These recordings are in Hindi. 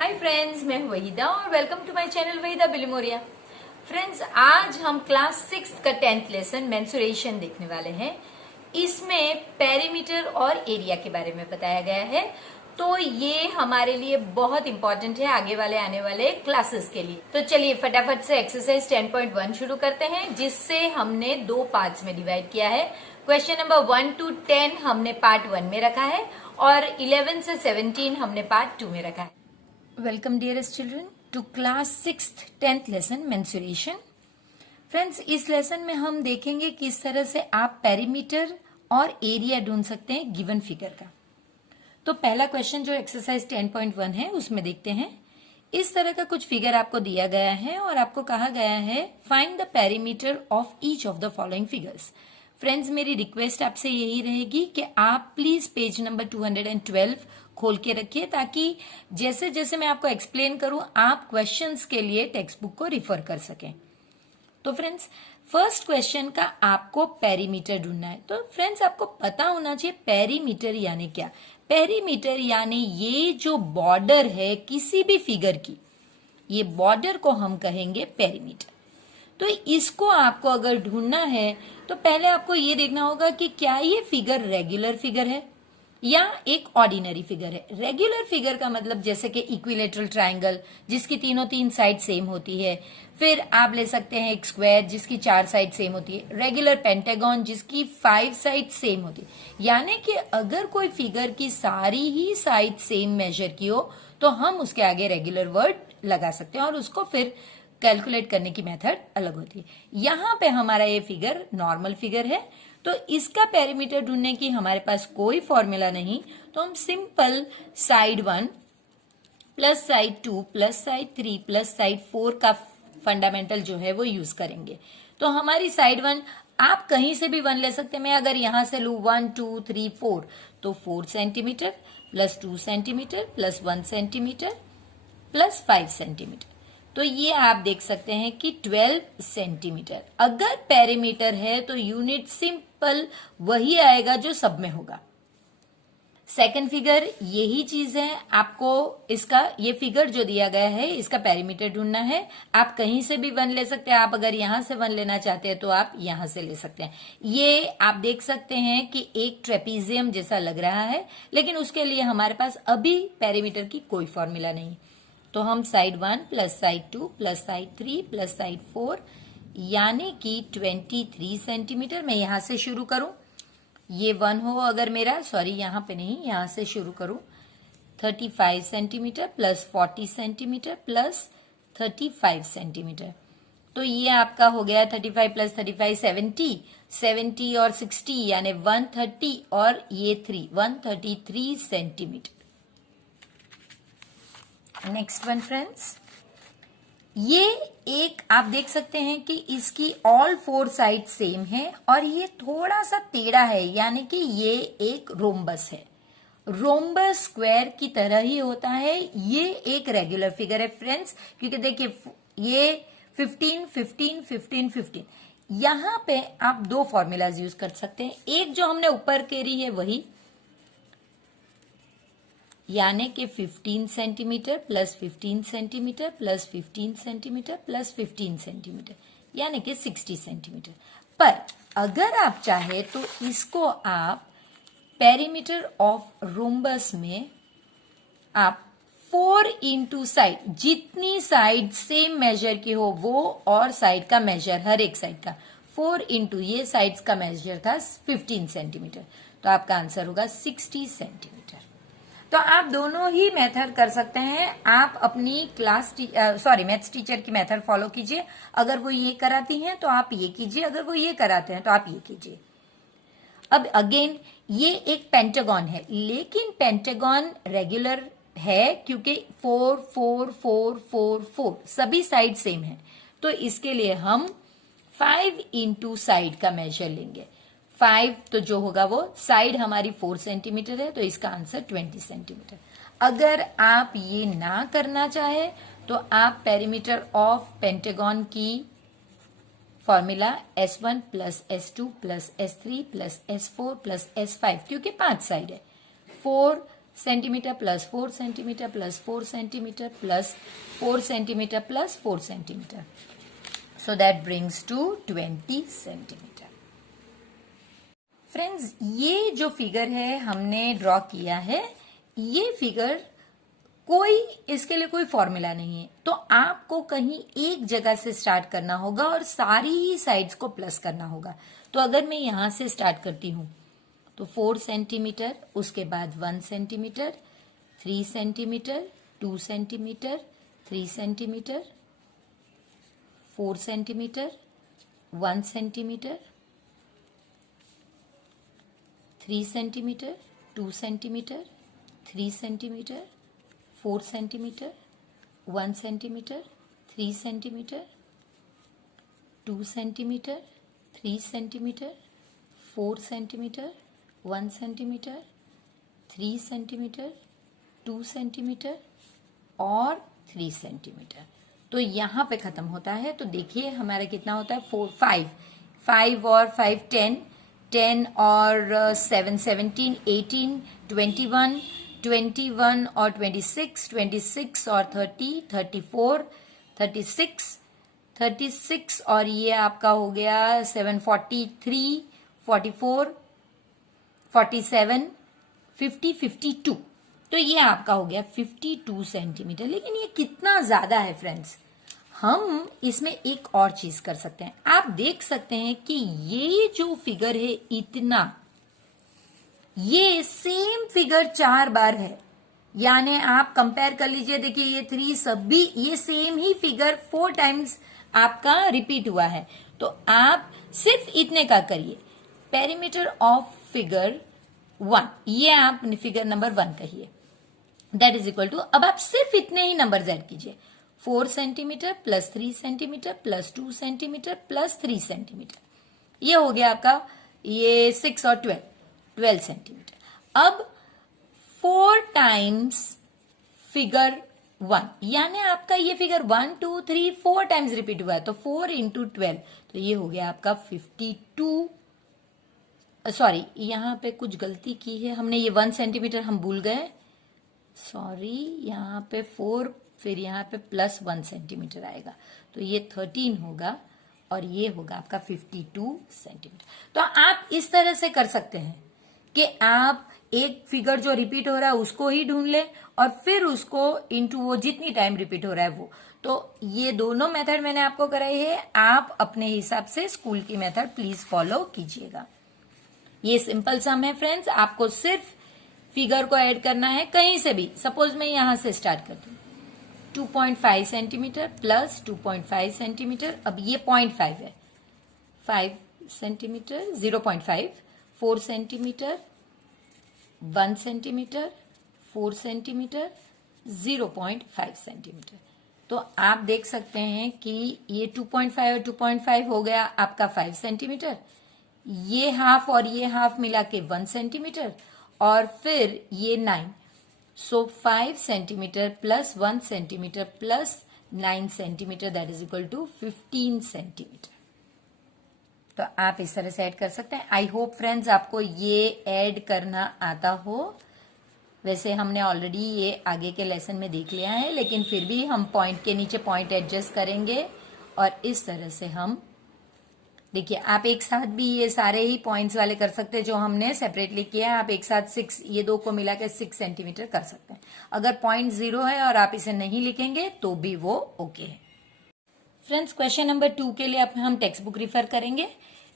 हाय फ्रेंड्स, मैं हूं वहीदा और welcome to my channel Waheeda Bilimoria. Friends, आज हम क्लास 6 का 10th लेसन मेंसुरेशन देखने वाले हैं। इसमें पेरीमीटर और एरिया के बारे में बताया गया है, तो ये हमारे लिए बहुत इंपॉर्टेंट है आगे वाले आने वाले क्लासेस के लिए। तो चलिए फटाफट से एक्सरसाइज 10.1 शुरू करते हैं, जिससे हमने दो पार्ट्स में डिवाइड किया है। क्वेश्चन नंबर 1 to 10 हमने पार्ट 1 में रखा है और 11 से 17 हमने पार्ट 2 में रखा है। Welcome dearest children to class 6th 10th lesson mensuration. Friends, इस लेसन में हम देखेंगे किस तरह से आप पेरीमीटर और एरिया ढूंढ सकते हैं गिवन फिगर का। तो पहला क्वेश्चन जो एक्सरसाइज 10.1 है उसमें देखते हैं। इस तरह का कुछ फिगर आपको दिया गया है और आपको कहा गया है find the perimeter of each of the following figures. Friends, मेरी रिक्वेस्ट आपसे यही रहेगी कि आप प्लीज पेज नंबर 212 खोल के रखिए, ताकि जैसे जैसे मैं आपको एक्सप्लेन करूं आप क्वेश्चंस के लिए टेक्स्ट बुक को रिफर कर सकें। तो फ्रेंड्स, फर्स्ट क्वेश्चन का आपको पेरीमीटर ढूंढना है। तो फ्रेंड्स, आपको पता होना चाहिए पेरीमीटर यानी क्या। पेरीमीटर यानी ये जो बॉर्डर है किसी भी फिगर की, ये बॉर्डर को हम कहेंगे पेरीमीटर। तो इसको आपको अगर ढूंढना है तो पहले आपको ये देखना होगा कि क्या ये फिगर रेगुलर फिगर है या एक ऑर्डिनरी फिगर है। रेगुलर फिगर का मतलब जैसे कि इक्विलेटरल ट्रायंगल जिसकी तीन साइड सेम होती है। फिर आप ले सकते हैं एक स्क्वायर जिसकी 4 साइड सेम होती है। रेगुलर पेंटागन जिसकी 5 साइड सेम होती है। यानी कि अगर कोई फिगर की सारी ही साइड सेम मेजर की हो तो हम उसके आगे रेगुलर वर्ड लगा सकते हैं और उसको फिर कैलकुलेट करने की मेथड अलग होती है। यहां पे हमारा ये फिगर नॉर्मल फिगर है, तो इसका पेरीमीटर ढूंढने की हमारे पास कोई फॉर्मूला नहीं। तो हम simple side 1 plus side 2 plus side 3 plus side 4 का फंडामेंटल जो है वो यूज करेंगे। तो हमारी साइड 1 आप कहीं से भी 1 ले सकते हैं। मैं अगर यहां से लू 1 2 3 4 तो 4 centimetre plus 2 centimetre plus 1 centimetre plus 5 centimetre. तो ये आप देख सकते हैं कि 12 सेंटीमीटर। अगर पेरीमीटर है तो यूनिट सिंपल वही आएगा जो सब में होगा। सेकंड फिगर यही चीज है। आपको इसका ये फिगर जो दिया गया है इसका पेरीमीटर ढूंढना है। आप कहीं से भी 1 ले सकते हैं। आप अगर यहां से 1 लेना चाहते हैं तो आप यहां से ले सकते हैं। ये आप देख सकते हैं कि एक ट्रेपीजियम जैसा लग रहा है, लेकिन उसके लिए हमारे पास अभी पेरीमीटर की कोई फॉर्मूला नहीं। तो हम side 1 plus side 2 plus side 3 plus side 4 यानी कि 23 सेंटीमीटर। मैं यहां से शुरू करूं, ये 1 हो अगर मेरा, सॉरी यहां पे नहीं, यहां से शुरू करूं। 35 centimetre plus 40 centimetre plus 35 centimetre. तो ये आपका हो गया 35 प्लस 35 70 और 60 यानी 130 और ये 3 133 सेंटीमीटर। नेक्स्ट वन फ्रेंड्स, ये एक आप देख सकते हैं कि इसकी ऑल 4 साइड सेम है और ये थोड़ा सा टेढ़ा है, यानी कि ये एक रोम्बस है। रोम्बस स्क्वायर की तरह ही होता है। ये एक रेगुलर फिगर है फ्रेंड्स, क्योंकि देखिए ये 15 15 15 15। यहां पे आप दो फॉर्मूलाज यूज कर सकते हैं। एक जो हमने ऊपर करी है वही, यानी कि 15 centimetre plus 15 centimetre plus 15 centimetre plus 15 centimetre यानी कि 60 सेंटीमीटर। पर अगर आप चाहे तो इसको आप पेरीमीटर ऑफ रोम्बस में आप 4 इंटू साइड, जितनी साइड सेम मेजर की हो वो और साइड का मेजर हर एक साइड का 4 इंटू ये साइड्स का मेजर था 15 सेंटीमीटर, तो आपका आंसर होगा 60 सेंटीमीटर। तो आप दोनों ही मेथड कर सकते हैं। आप अपनी मैथ्स टीचर की मेथड फॉलो कीजिए। अगर वो ये कराती हैं तो आप ये कीजिए, अगर वो ये कराते हैं तो आप ये कीजिए। अब अगेन ये एक पेंटागन है, लेकिन पेंटागन रेगुलर है क्योंकि 4 4 4 4 4 सभी साइड सेम है। तो इसके लिए हम 5 इंटू साइड का मेजर लेंगे। 5 तो जो होगा वो साइड हमारी 4 सेंटीमीटर है, तो इसका आंसर 20 सेंटीमीटर। अगर आप ये ना करना चाहे तो आप पेरीमीटर ऑफ पेंटागन की formula S1 plus S2 plus S3 plus S4 plus S5, क्योंकि 5 साइड है, 4 centimetre plus 4 centimetre plus 4 centimetre plus 4 centimetre plus 4 centimetre, so that brings to 20 centimetre. Friends, ये जो फिगर है हमने ड्रॉ किया है, ये फिगर इसके लिए कोई फॉर्मूला नहीं है, तो आपको कहीं एक जगह से स्टार्ट करना होगा और सारी ही साइड्स को प्लस करना होगा। तो अगर मैं यहां से स्टार्ट करती हूं तो 4 सेंटीमीटर, उसके बाद 1 centimetre, 3 centimetre, 2 centimetre, 3 centimetre, 4 centimetre, 1 centimetre, 3 centimetre, 2 centimetre, 3 centimetre, 4 centimetre, 1 centimetre, 3 centimetre, 2 centimetre, 3 centimetre, 4 centimetre, 1 centimetre, 3 centimetre, 2 centimetre और 3 सेंटीमीटर। तो यहां पे खत्म होता है। तो देखिए हमारा कितना होता है, 4 5 5 और 5 10 10 और 7 17 18 21 21 और 26 26 और 30 34 36 36 और ये आपका हो गया 7 43 44 47 50 52। तो ये आपका हो गया 52 सेंटीमीटर। लेकिन ये कितना ज्यादा है फ्रेंड्स, हम इसमें एक और चीज कर सकते हैं। आप देख सकते हैं कि ये जो फिगर है इतना, ये सेम फिगर 4 बार है, यानी आप कंपेयर कर लीजिए। देखिए ये 3 सभी ये सेम ही फिगर 4 टाइम्स आपका रिपीट हुआ है। तो आप सिर्फ इतने का करिए, पेरीमीटर ऑफ फिगर 1, ये आप फिगर नंबर 1 कहिए, दैट इज इक्वल टू, अब आप सिर्फ इतने ही नंबर ऐड कीजिए, 4 centimetre plus 3 centimetre plus 2 centimetre plus 3 centimetre, ये हो गया आपका ये 6 और 12 सेंटीमीटर। अब 4 टाइम्स फिगर 1, यानी आपका ये फिगर 1 2 3 4 टाइम्स रिपीट हुआ है, तो 4 इंटू 12, तो ये हो गया आपका 52। सॉरी, यहां पे कुछ गलती की है हमने, ये 1 सेंटीमीटर हम भूल गए, सॉरी, यहाँ पे 4 फिर यहाँ पे प्लस 1 सेंटीमीटर आएगा, तो ये 13 होगा और ये होगा आपका 52 सेंटीमीटर। तो आप इस तरह से कर सकते हैं कि आप एक फिगर जो रिपीट हो रहा है उसको ही ढूंढ लें और फिर उसको इनटू वो जितनी टाइम रिपीट हो रहा है वो। तो ये दोनों मेथड मैंने आपको कराई है, आप अपने हिसाब से स्कूल की मेथड प्लीज फॉलो कीजिएगा। ये सिंपल सम है फ्रेंड्स, आपको सिर्फ फिगर को ऐड करना है कहीं से भी। सपोज मैं यहां से स्टार्ट करती हूँ, 2.5 सेंटीमीटर प्लस 2.5 सेंटीमीटर, अब ये 0.5 है, 5 centimetre 0.5, 4 centimetre, 1 centimetre, 4 centimetre, 0.5 centimetre. तो आप देख सकते हैं कि ये 2.5 और 2.5 हो गया आपका 5 सेंटीमीटर, ये हाफ और ये हाफ मिला के 1 सेंटीमीटर और फिर ये 9, so 5 centimetre plus 1 centimetre plus 9 centimetre, that is equal to 15 centimetre. तो आप इस तरह से ऐड कर सकते हैं। आई होप फ्रेंड्स आपको ये ऐड करना आता हो। वैसे हमने ऑलरेडी ये आगे के लेसन में देख लिया है, लेकिन फिर भी हम पॉइंट के नीचे पॉइंट एडजस्ट करेंगे और इस तरह से हम, देखिए आप एक साथ भी ये सारे ही पॉइंट्स वाले कर सकते हैं जो हमने सेपरेटली किया है। आप एक साथ 6, ये दो को मिला के 6 सेंटीमीटर कर सकते हैं। अगर पॉइंट 0 है और आप इसे नहीं लिखेंगे तो भी वो ओके है। फ्रेंड्स, क्वेश्चन नंबर 2 के लिए हम टेक्स्ट बुक रिफर करेंगे।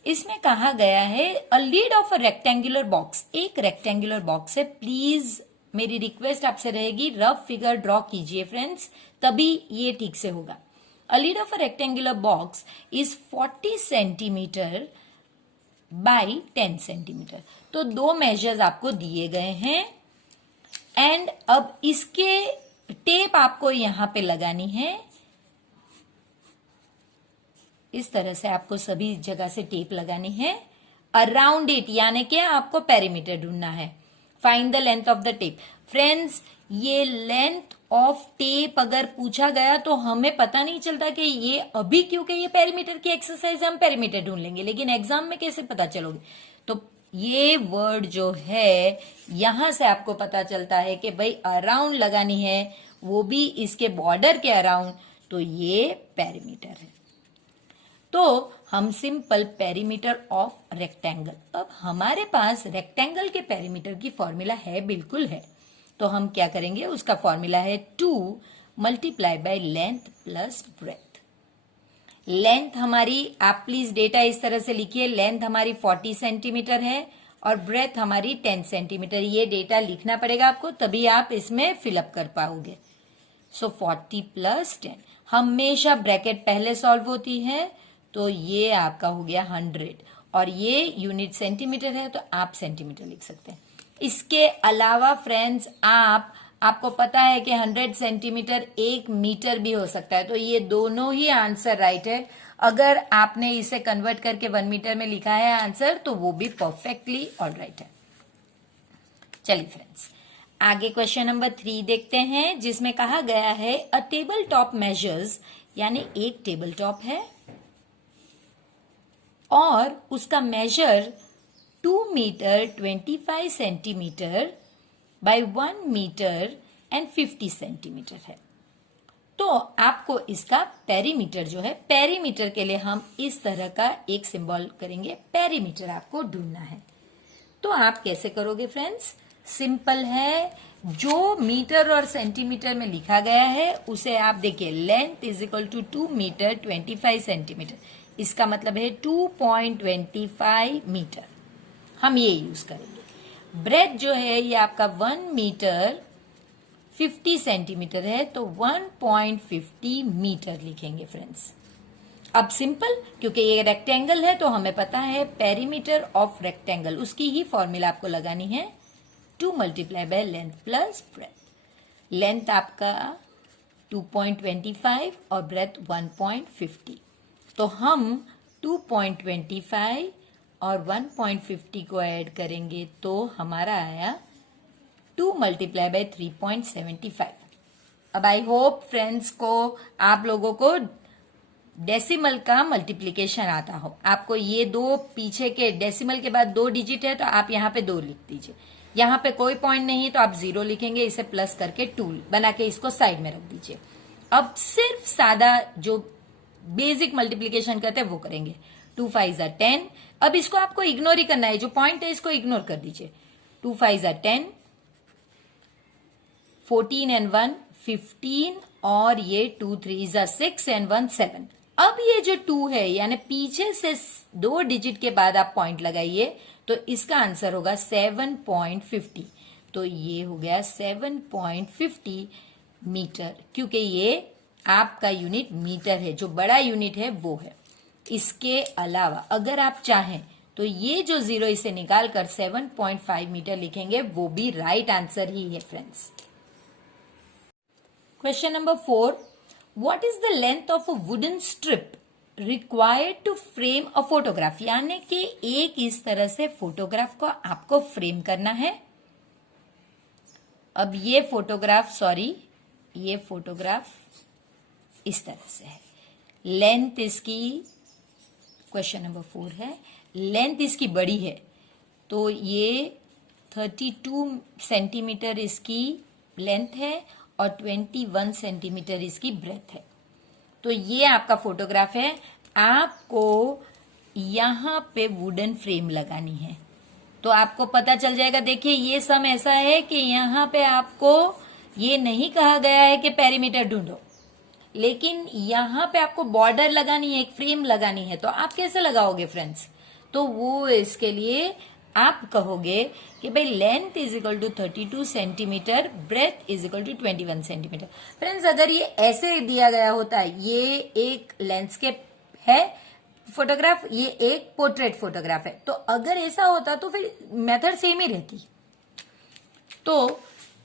इसमें कहा गया है a lead of a rectangular box, एक रेक्टेंगुलर बॉक्स है। प्लीज मेरी रिक्वेस्ट आपसे रहेगी, रफ फिगर ड्रॉ कीजिए फ्रेंड्स, तभी ये ठीक से होगा। A lid of a rectangular box is 40 centimetre by 10 centimetre. तो 2 मेजर्स आपको दिए गए हैं एंड अब इसके टेप आपको यहां पे लगानी है। इस तरह से आपको सभी जगह से टेप लगानी है अराउंड इट, यानी कि आपको पेरीमीटर ढूंढना है। Find the length of the tape. Friends, ये लेंथ ऑफ टेप अगर पूछा गया तो हमें पता नहीं चलता कि ये अभी, क्योंकि ये पेरीमीटर की एक्सरसाइज, हम पेरीमीटर ढूंढ लेंगे, लेकिन एग्जाम में कैसे पता चलोगे। तो ये वर्ड जो है यहां से आपको पता चलता है कि भाई अराउंड लगानी है, वो भी इसके बॉर्डर के अराउंड, तो ये पेरीमीटर है। तो हम सिंपल पेरीमीटर ऑफ रेक्टेंगल, अब हमारे पास रेक्टेंगल के पेरीमीटर की फॉर्मूला है, बिल्कुल है। तो हम क्या करेंगे, उसका फॉर्मूला है 2 multiply by length plus breadth. Length हमारी, आप प्लीज डेटा इस तरह से लिखिए, लेंथ हमारी 40 सेंटीमीटर है और ब्रेथ हमारी 10 सेंटीमीटर। ये डेटा लिखना पड़ेगा आपको, तभी आप इसमें फिलअप कर पाओगे। सो 40 प्लस 10, हमेशा ब्रैकेट पहले सॉल्व होती है, तो ये आपका हो गया 100 और ये यूनिट सेंटीमीटर है तो आप सेंटीमीटर लिख सकते हैं। इसके अलावा फ्रेंड्स आपको पता है कि 100 सेंटीमीटर 1 मीटर भी हो सकता है, तो ये दोनों ही आंसर राइट है। अगर आपने इसे कन्वर्ट करके 1 मीटर में लिखा है आंसर, तो वो भी परफेक्टली ऑलराइट है। चलिए फ्रेंड्स, आगे क्वेश्चन नंबर 3 देखते हैं, जिसमें कहा गया है अ टेबल टॉप मेजर्स, यानी एक टेबल टॉप है और उसका measure 2 metre 25 centimetre by 1 metre and 50 centimetre है। तो आपको इसका पेरीमीटर जो है, पेरीमीटर के लिए हम इस तरह का एक सिंबल करेंगे, पेरीमीटर आपको ढूंढना है। तो आप कैसे करोगे फ्रेंड्स, सिंपल है, जो मीटर और सेंटीमीटर में लिखा गया है उसे आप देखिए, length is equal to 2 metre 25 centimetre, इसका मतलब है 2.25 मीटर, हम ये यूज करेंगे। ब्रेथ जो है ये आपका 1 मीटर 50 सेंटीमीटर है, तो 1.50 मीटर लिखेंगे फ्रेंड्स। अब सिंपल, क्योंकि ये रेक्टेंगल है तो हमें पता है पेरीमीटर ऑफ रेक्टेंगल, उसकी ही फॉर्मूला आपको लगानी है, 2 multiply by length plus breadth. Length आपका 2.25 और ब्रेथ 1.50, तो हम 2.25 और 1.50 को ऐड करेंगे तो हमारा आया 2 मल्टीप्लाई बाय 3.75। अब आई होप फ्रेंड्स को, आप लोगों को डेसिमल का मल्टीप्लीकेशन आता हो। आपको ये दो पीछे के डेसिमल के बाद 2 डिजिट है तो आप यहाँ पे 2 लिख दीजिए, यहाँ पे कोई पॉइंट नहीं है तो आप 0 लिखेंगे, इसे प्लस करके 2 बना के इसको साइड में रख दीजिए। अब सिर्फ सादा जो बेसिक मल्टीप्लीकेशन करते हैं वो करेंगे, 2 5 जा 10। अब इसको आपको इग्नोर ही करना है, जो पॉइंट है इसको इग्नोर कर दीजिए। 2 5 जा 10, 14 एंड 1 15 और ये 2 3 जा 6 एंड 1 7। अब ये जो 2 है, यानी पीछे से 2 डिजिट के बाद आप पॉइंट लगाइए, तो इसका आंसर होगा 7.50। तो ये हो गया 7.50 मीटर, क्योंकि ये आपका यूनिट मीटर है, जो बड़ा यूनिट है वो है। इसके अलावा अगर आप चाहें तो ये जो 0 इसे निकाल कर 7.5 मीटर लिखेंगे, वो भी राइट आंसर ही है friends. Question number 4, what is the length of a wooden strip required to frame a photograph, यानी कि एक इस तरह से फोटोग्राफ को आपको फ्रेम करना है। अब ये फोटोग्राफ इस तरह से है, लेंथ इसकी, क्वेश्चन नंबर 4 है, लेंथ इसकी बड़ी है, तो ये 32 सेंटीमीटर इसकी लेंथ है और 21 सेंटीमीटर इसकी ब्रेथ है। तो ये आपका फोटोग्राफ है, आपको यहां पे वुडन फ्रेम लगानी है, तो आपको पता चल जाएगा। देखिए ये सम ऐसा है कि यहां पे आपको ये नहीं कहा गया है कि पेरीमीटर ढूंढो, लेकिन यहां पे आपको बॉर्डर लगानी है, एक फ्रेम लगानी है, तो आप कैसे लगाओगे फ्रेंड्स, तो वो इसके लिए आप कहोगे कि भाई length is equal to 32 centimetre, breadth is equal to 21 centimetre. Friends अगर ये ऐसे दिया गया होता है, ये एक लैंडस्केप है फोटोग्राफ, ये एक पोर्ट्रेट फोटोग्राफ है, तो अगर ऐसा होता तो फिर मेथड सेम ही रहती। तो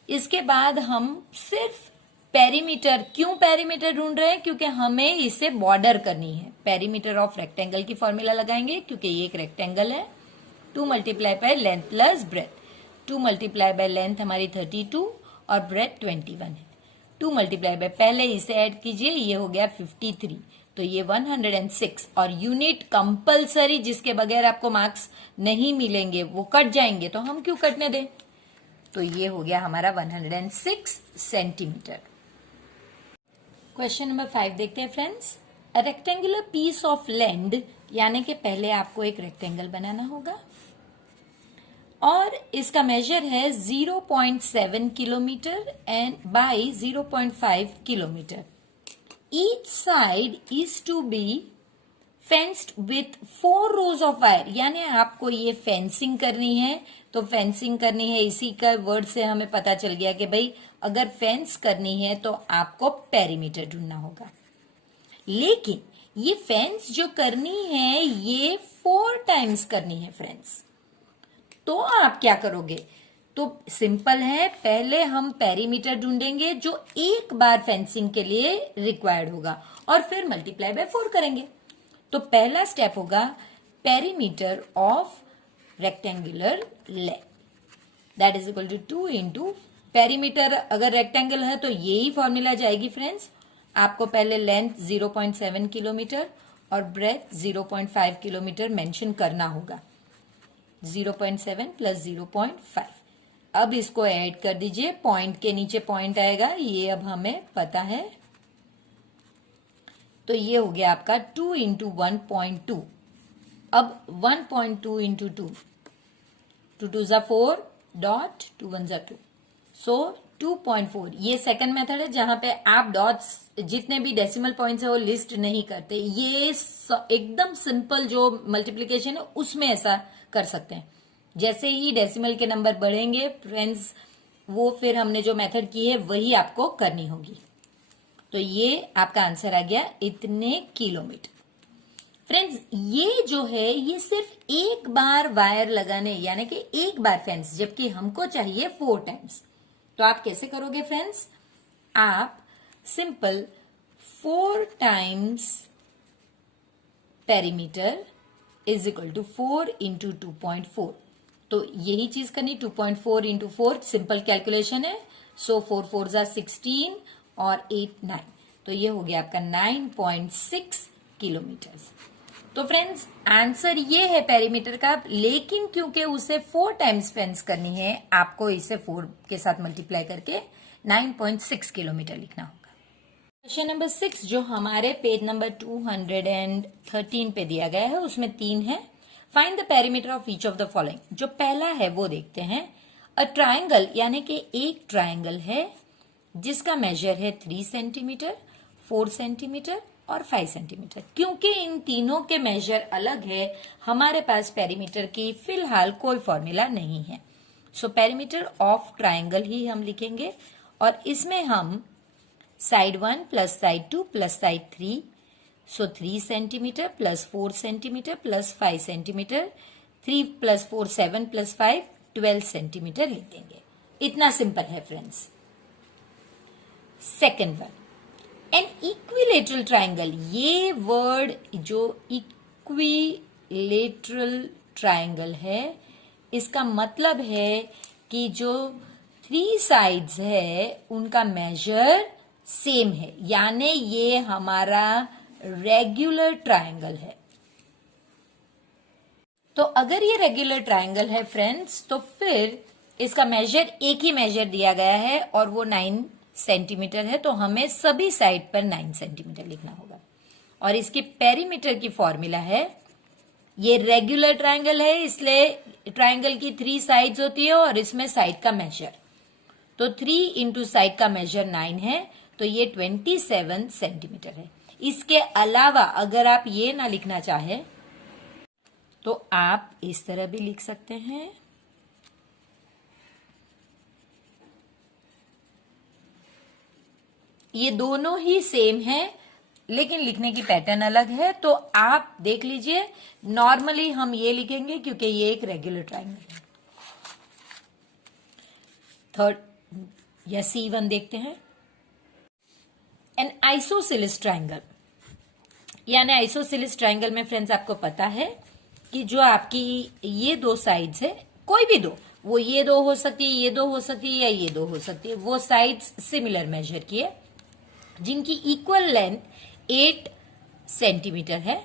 इसके बाद हम सिर्फ पेरीमीटर, क्यों पेरीमीटर ढूंढ रहे हैं, क्योंकि हमें इसे बॉर्डर करनी है। पेरीमीटर ऑफ रेक्टेंगल की फॉर्मूला लगाएंगे, क्योंकि ये एक रेक्टेंगल है। 2 multiply by length plus breadth, 2 multiply by length हमारी 32 और ब्रेथ 21 है। 2 मल्टीप्लाई बाय, पहले इसे ऐड कीजिए, ये हो गया 53, तो ये 106 और यूनिट कंपलसरी जिसके बगैर आपको मार्क्स नहीं मिलेंगे वो कट जाएंगे, तो हम क्यों कटने दें। तो ये हो गया हमारा 106 सेंटीमीटर। क्वेश्चन नंबर 5 देखते हैं friends. A rectangular piece of land, यानी कि पहले आपको एक रेक्टेंगल बनाना होगा और इसका मेजर है 0.7 kilometre and by 0.5 kilometre. Each side is to be fenced with 4 rows of wire, यानी आपको ये फेंसिंग करनी है। तो फेंसिंग करनी है, इसी का वर्ड से हमें पता चल गया कि भाई अगर फेंस करनी है तो आपको पेरीमीटर ढूंढना होगा। लेकिन ये फेंस जो करनी है ये 4 टाइम्स करनी है फ्रेंड्स। तो आप क्या करोगे, तो सिंपल है, पहले हम पेरीमीटर ढूंढेंगे जो एक बार फेंसिंग के लिए रिक्वायर्ड होगा और फिर मल्टीप्लाई बाय 4 करेंगे। तो पहला स्टेप होगा perimeter of rectangular length, that is equal to 2 into perimeter. अगर रेक्टेंगल है तो यही फॉर्मूला जाएगी फ्रेंड्स। आपको पहले लेंथ 0.7 किलोमीटर और ब्रेथ 0.5 किलोमीटर मेंशन करना होगा। 0.7 प्लस 0.5। अब इसको ऐड कर दीजिए, पॉइंट के नीचे पॉइंट आएगा, ये अब हमें पता है। तो ये हो गया आपका 2 इंटू 1.2। अब 1.2 इंटू 2, 2 2 जा 4 डॉट 2 1 जा 2, सो 2.4। ये सेकंड मेथड है जहां पे आप डॉट्स जितने भी डेसिमल पॉइंट्स है वो लिस्ट नहीं करते। ये एकदम सिंपल जो मल्टीप्लीकेशन है उसमें ऐसा कर सकते हैं। जैसे ही डेसिमल के नंबर बढ़ेंगे फ्रेंड्स, वो फिर हमने जो मेथड की है वही आपको करनी होगी। तो ये आपका आंसर आ गया इतने किलोमीटर। फ्रेंड्स ये जो है ये सिर्फ एक बार वायर लगाने, यानी कि एक बार फेंस, जबकि हमको चाहिए 4 टाइम्स। तो आप कैसे करोगे फ्रेंड्स, आप simple 4 times perimeter is equal to 4 into 2.4। तो यही चीज करनी, 2.4 इंटू 4 सिंपल कैलकुलेशन है। सो 4 4 जा 16 और 8 9, तो ये हो गया आपका 9.6 किलोमीटर। तो फ्रेंड्स आंसर ये है पेरीमीटर का, लेकिन क्योंकि उसे 4 टाइम्स फेंस करनी है आपको इसे 4 के साथ मल्टीप्लाई करके 9.6 किलोमीटर लिखना होगा। क्वेश्चन नंबर 6 जो हमारे पेज नंबर 213 पे दिया गया है उसमें 3 है। Find the perimeter of each of the following. जो पहला है वो देखते हैं। अ ट्राइंगल, यानी कि एक ट्राइंगल है जिसका मेजर है 3 सेंटीमीटर, 4 सेंटीमीटर और 5 सेंटीमीटर। क्योंकि इन तीनों के मेजर अलग है, हमारे पास पेरीमीटर की फिलहाल कोई फॉर्मूला नहीं है। सो पेरीमीटर ऑफ ट्राइंगल ही हम लिखेंगे और इसमें हम side 1 plus side 2 plus side 3, सो 3 centimetre plus 4 centimetre plus 5 centimetre, 3 plus 4 7 plus 5 12 centimetre लिख देंगे। इतना सिंपल है friends. Second one, an equilateral triangle. ये वर्ड जो इक्विलेटरल ट्राइंगल है इसका मतलब है कि जो 3 साइड्स है उनका मेजर सेम है, यानी ये हमारा रेगुलर ट्राइंगल है। तो अगर ये रेगुलर ट्राइंगल है फ्रेंड्स तो फिर इसका मेजर एक ही मेजर दिया गया है और वो 9 सेंटीमीटर है, तो हमें सभी साइड पर 9 सेंटीमीटर लिखना होगा। और इसकी पेरीमीटर की फॉर्मूला है, ये रेगुलर ट्राइंगल है इसलिए ट्राइंगल की 3 साइड्स होती है और इसमें साइड का मेजर, तो 3 इंटू साइड का मेजर 9 है, तो ये 27 सेंटीमीटर है। इसके अलावा अगर आप ये ना लिखना चाहे तो आप इस तरह भी लिख सकते हैं। ये दोनों ही सेम है लेकिन लिखने की पैटर्न अलग है, तो आप देख लीजिए। नॉर्मली हम ये लिखेंगे क्योंकि ये एक रेगुलर ट्राइंगल है। थर्ड या C1 देखते हैं। एन आइसोसेलेस ट्राइंगल, यानी आइसोसेलेस ट्राइंगल में फ्रेंड्स आपको पता है कि जो आपकी ये 2 साइड्स है, कोई भी 2, वो ये 2 हो सकती है, ये 2 हो सकती है या ये 2 हो सकती है, वो साइड्स सिमिलर मेजर की है जिनकी इक्वल लेंथ 8 सेंटीमीटर है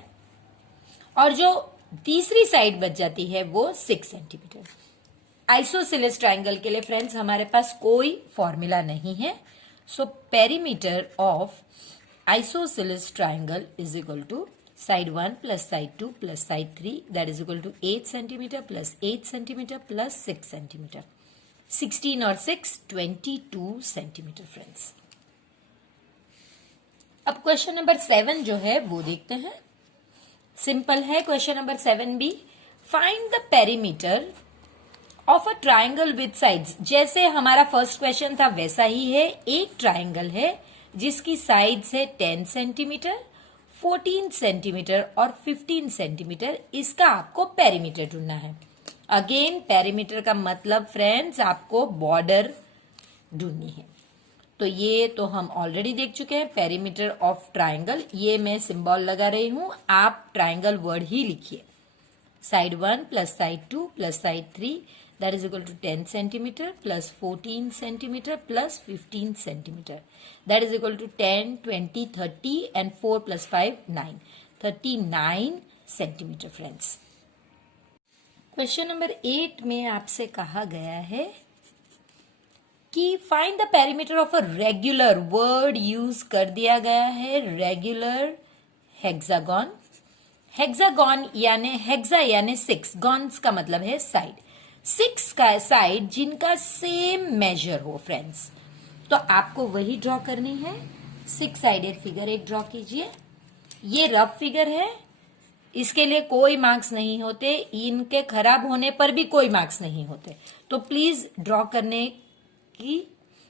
और जो तीसरी साइड बच जाती है वो 6 सेंटीमीटर। आइसोसेलेस ट्राइंगल के लिए फ्रेंड्स हमारे पास कोई फॉर्मूला नहीं है, so perimeter of isosceles triangle is equal to side 1 plus side 2 plus side 3 that is equal to 8 centimetre plus 8 centimetre plus 6 centimetre. 16 और 6 22 सेंटीमीटर फ्रेंड्स। अब क्वेश्चन नंबर 7 जो है वो देखते हैं। सिंपल है क्वेश्चन नंबर 7 भी। Find the perimeter of a triangle with sides. जैसे हमारा फर्स्ट क्वेश्चन था वैसा ही है। एक ट्राइंगल है जिसकी साइड्स है 10 सेंटीमीटर, 14 सेंटीमीटर और 15 सेंटीमीटर। इसका आपको पेरीमीटर ढूंढना है। अगेन पेरीमीटर का मतलब फ्रेंड्स आपको बॉर्डर ढूंढनी है। तो ये तो हम ऑलरेडी देख चुके हैं, पेरीमीटर ऑफ ट्राइंगल। ये मैं सिंबल लगा रही हूं, आप ट्राइंगल वर्ड ही लिखिए। Side 1 plus side 2 plus side 3 that is equal to 10 centimetre plus 14 centimetre plus 15 centimetre that is equal to 10, 20, 30 and 4 plus 5 9 39 centimetre friends. Question number 8 में आपसे कहा गया है कि find the perimeter of a regular. Word use कर दिया गया है रेगुलर हेक्सागन। हेक्सागन यानी हेक्सा यानी 6, गॉन्स का मतलब है साइड। 6 का साइड जिनका सेम मेजर हो फ्रेंड्स, तो आपको वही ड्रॉ करनी है। 6 साइडेड फिगर एक ड्रॉ कीजिए। ये रफ फिगर है, इसके लिए कोई मार्क्स नहीं होते, इनके खराब होने पर भी कोई मार्क्स नहीं होते। तो प्लीज ड्रॉ करने की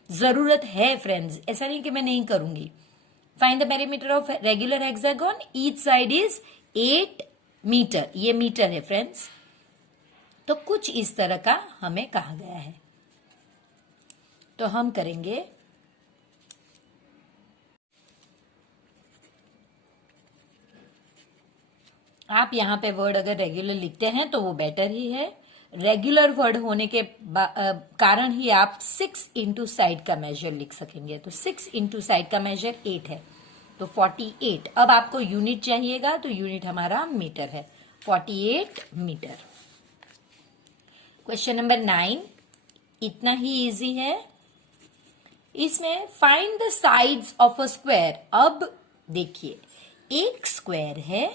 जरूरत है फ्रेंड्स, ऐसा नहीं कि मैं नहीं करूंगी। Find the perimeter of regular hexagon. Each side is 8 metre, ये मीटर है फ्रेंड्स। तो कुछ इस तरह का हमें कहा गया है, तो हम करेंगे आप यहां पे वर्ड अगर रेगुलर लिखते हैं तो वो बेटर ही है। रेगुलर वर्ड होने के कारण ही आप 6 इंटू साइड का मेजर लिख सकेंगे। तो 6 इंटू साइड का मेजर 8 है, तो 48। अब आपको यूनिट चाहिएगा, तो यूनिट हमारा मीटर है, 48 मीटर। क्वेश्चन नंबर 9 इतना ही इजी है। इसमें find the sides of a square. अब देखिए, एक स्क्वायर है,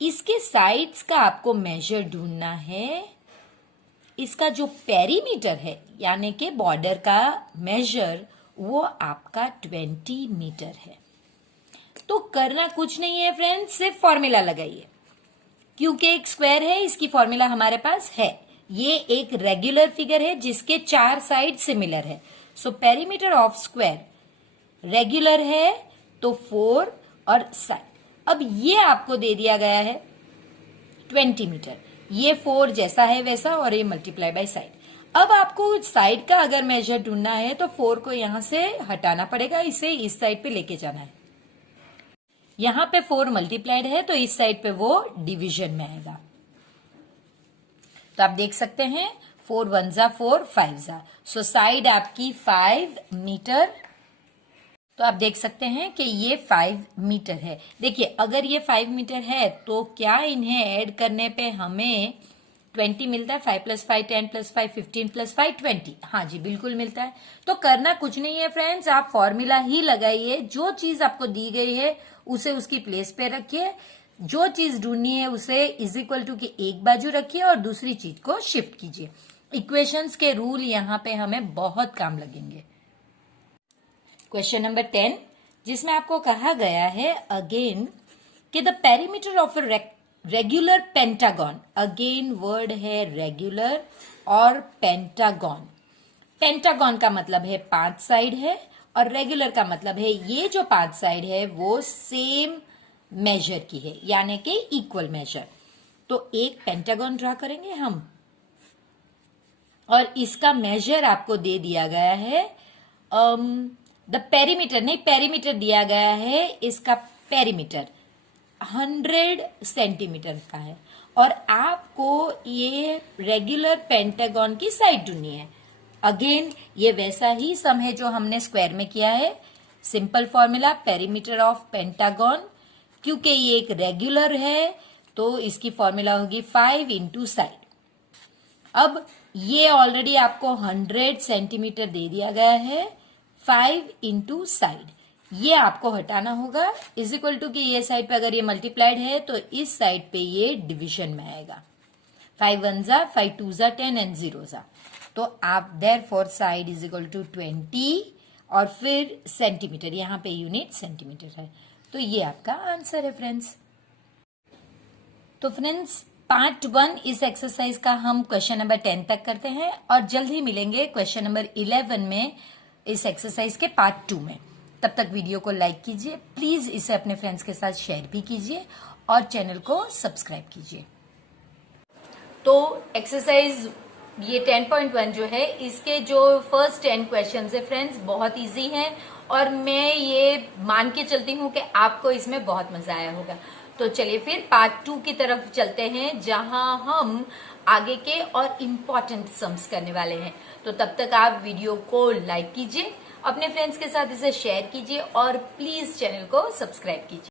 इसके साइड्स का आपको मेजर ढूंढना है। इसका जो पेरीमीटर है यानी कि बॉर्डर का मेजर, वो आपका 20 मीटर है। तो करना कुछ नहीं है फ्रेंड्स, सिर्फ फॉर्मूला लगाइए। क्योंकि एक स्क्वायर है, इसकी फॉर्मूला हमारे पास है। ये एक रेगुलर फिगर है जिसके 4 साइड सिमिलर है। So perimeter of square regular है तो 4 और साइड। अब ये आपको दे दिया गया है 20 मीटर। ये 4 जैसा है वैसा और ये मल्टीप्लाई बाय साइड। अब आपको साइड का अगर मेजर ढूंढना है तो 4 को यहां से हटाना पड़ेगा, इसे इस साइड पे लेके जाना है। यहां पे 4 मल्टीप्लाइड है तो इस साइड पे वो डिवीजन में आएगा। तो आप देख सकते हैं 4 1 जा 4 5 जा, सो साइड आपकी 5 मीटर। तो आप देख सकते हैं कि ये 5 मीटर है। देखिए अगर ये 5 मीटर है तो क्या इन्हें ऐड करने पे हमें 20 मिलता है? 5 प्लस 5 10 प्लस 5 15 प्लस 5 20। हाँ जी बिल्कुल मिलता है। तो करना कुछ नहीं है फ्रेंड्स, आप फॉर्मूला ही लगाइए। जो चीज आपको दी गई है उसे उसकी प्लेस पे रखिए। जो चीज ढूंढनी है उसे इज इक्वल टू की एक बाजू रखिए और दूसरी चीज को शिफ्ट कीजिए। इक्वेशंस के रूल यहाँ पे हमें बहुत काम लगेंगे। क्वेश्चन नंबर 10 जिसमें आपको कहा गया है अगेन कि the perimeter of a regular pentagon. Again word है रेगुलर और पेंटागन। पेंटागन का मतलब है 5 साइड है और रेगुलर का मतलब है ये जो 5 साइड है वो सेम मेजर की है यानी कि इक्वल मेजर। तो एक पेंटागन ड्रा करेंगे हम और इसका मेजर आपको दे दिया गया है। द पेरीमीटर नहीं, पेरीमीटर दिया गया है, इसका पेरीमीटर 100 सेंटीमीटर का है और आपको ये रेगुलर पेंटागन की साइड ढूंढनी है। अगेन ये वैसा ही सम है जो हमने स्क्वायर में किया है। Simple formula, perimeter of pentagon क्योंकि ये एक रेगुलर है तो इसकी फॉर्मूला होगी 5 इंटू साइड। अब ये ऑलरेडी आपको 100 सेंटीमीटर दे दिया गया है, 5 इंटू साइड ये आपको हटाना होगा, इज इक्वल टू कि ये साइड पे अगर ये मल्टीप्लाइड है तो इस साइड पे ये डिवीजन में आएगा। 5 1 जा 5 2 जा 10 एंड 0 जा, तो आप therefore side is equal to 20 और फिर सेंटीमीटर, यहां पे यूनिट सेंटीमीटर है। तो ये आपका आंसर है फ्रेंड्स। तो फ्रेंड्स पार्ट 1 इस एक्सरसाइज का हम क्वेश्चन नंबर 10 तक करते हैं और जल्द ही मिलेंगे क्वेश्चन नंबर 11 में इस एक्सरसाइज के पार्ट 2 में। तब तक वीडियो को लाइक कीजिए, प्लीज इसे अपने फ्रेंड्स के साथ शेयर भी कीजिए और चैनल को सब्सक्राइब कीजिए। तो एक्सरसाइज ये 10.1 जो है, इसके जो फर्स्ट 10 क्वेश्चंस है फ्रेंड्स बहुत इजी हैं और मैं ये मान के चलती हूँ कि आपको इसमें बहुत मजा आया होगा। तो चलिए फिर पार्ट 2 की तरफ चलते हैं जहां हम आगे के और इम्पोर्टेंट सम्स करने वाले हैं। तो तब तक आप वीडियो को लाइक कीजिए, अपने फ्रेंड्स के साथ इसे शेयर कीजिए और प्लीज चैनल को सब्सक्राइब कीजिए।